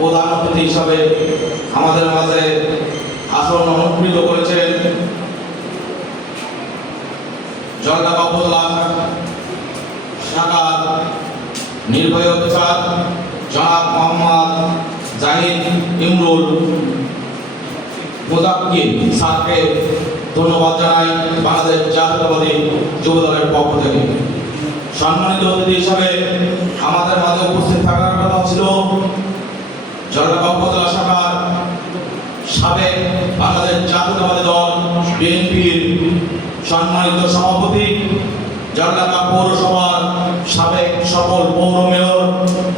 প্রধান অতিথি হিসাবে আমাদের মাঝে আসন অনুকৃত করেছেন জলডাবা উপজেলা শাখার নির্ভয় অফিসার, জনাব মোহাম্মদ জাহিদ ইমরুল মুজাক্কির স্যারকে ধন্যবাদ জানাই বাংলাদেশ জাতীয়তাবাদী যুব দলের পক্ষ থেকে। সম্মানিত অতিথি হিসাবে আমাদের মাঝে উপস্থিত থাকার কথা ছিল সাবেক বাংলাদেশ জাতীয়তাবাদী দল, বিএনপির সম্মানিত সভাপতি জলডাকা পৌরসভার সাবেক সফল পৌর মেয়র,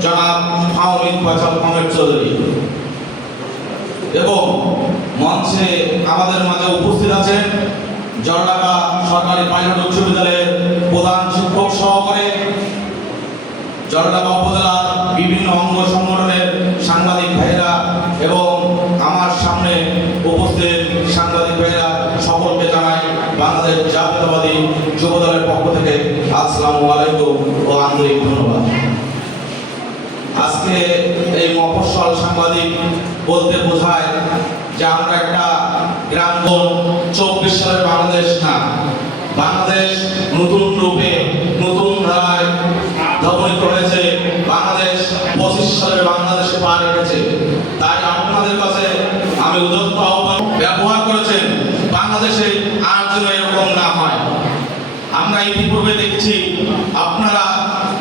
জনাব ফাউমিন পাচাল আহমেদ চৌধুরী। এবং মঞ্চে আমাদের মাঝে উপস্থিত আছেন জলডাকা সরকারি পাইলট উচ্চ বিদ্যালয়ের প্রধান শিক্ষক সহকারে জলডাকা উপজেলার বিভিন্ন অঙ্গ সংগঠনের সাংবাদিক ভাইয়েরা এবং আমার সামনে উপস্থিত সাংবাদিক ভাইয়েরা সকলকে জানাই বাংলাদেশ জাতীয়তাবাদী যুব দলের পক্ষ থেকে আসসালামু আলাইকুম ও আন্তরিক ধন্যবাদ। আজকে এই মফস্বল সাংবাদিক বলতে বোঝায় যে আমরা একটা গ্রাম চব্বিশ সালের বাংলাদেশ না, বাংলাদেশ নতুন রূপে, নতুন ধারায় ধ্বনিত হয়েছে, বাংলাদেশ পঁচিশ সালের বাংলাদেশে পা রেখেছে। তাই আপনাদের কাছে আমি উদত্ত আহ্বান ব্যবহার করেছেন বাংলাদেশে আর যেন এরকম না হয় আমরা ইতিপূর্বে দেখছি? আপনারা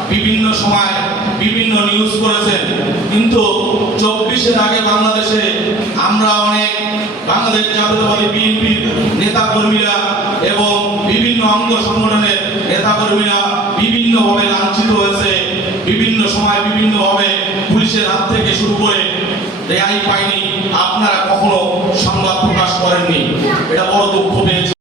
বিভিন্ন সময় বিভিন্ন নিউজ করেছেন। কিন্তু চব্বিশের আগে বাংলাদেশে আমরা অনেক বাংলাদেশ জাতীয়তাবাদী বিএনপির নেতা কর্মীরা এবং বিভিন্ন অঙ্গ সংগঠনের নেতা কর্মীরা বিভিন্নভাবে লাঞ্ছিত হয়েছে। বিভিন্ন সময় বিভিন্নভাবে পুলিশের হাত থেকে শুরু করে রেহাই পায়নি আপনারা